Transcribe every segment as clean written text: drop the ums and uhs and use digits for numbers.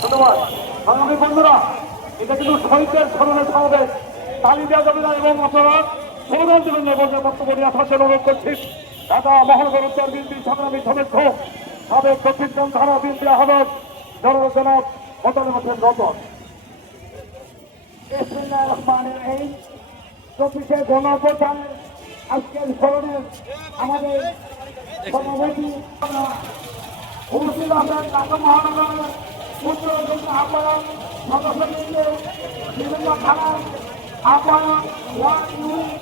ধন্যবাদ। সংগ্রামী বন্ধুরা, এটা কিন্তু শহীদদের স্মরণের সমাবেশ, তালি দেওয়া যাবে না এবং আপনারা স্লোগান দেবেন না এবং বক্তব্য নিয়ে আসার অনুরোধ করছি। ঢাকা মহানগর উত্তর বিএনপি সংগ্রামী সদস্য সাবেক দক্ষিণগঞ্জ থানা বিএনপি আহ্বায়ক জনজনক মোতালেব হোসেন রতন। এই 24শে গণঅভ্যুত্থান আজকের স্মরণে আমাদের সভাপতি উপস্থিত আছেন ঢাকা মহানগরের উত্তর আহ্বায়ক সদস্যবৃন্দ, বিভিন্ন থানার আহ্বায়ক, ওয়ার্ড ইউনিট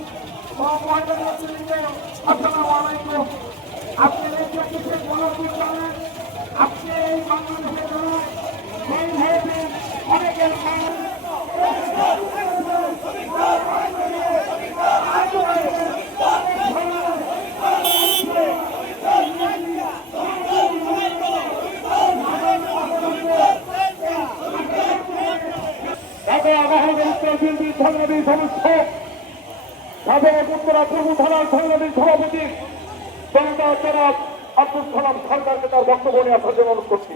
ও মহিলা নেতৃবৃন্দ, আসসালামু আলাইকুম। আজকের এই 24শে গণঅভ্যুত্থানে আজকে এই বাংলাদেশের জন্য শহীদ হয়েছেন অনেকের সংগ্রামী সদস্য সাবেক উত্তরা পূর্ব থানার সংগ্রামী সভাপতি জনতা জনাব আব্দুল সালাম সরকারকে তার বক্তব্য নিয়ে আসার জন্য অনুরোধ করছি।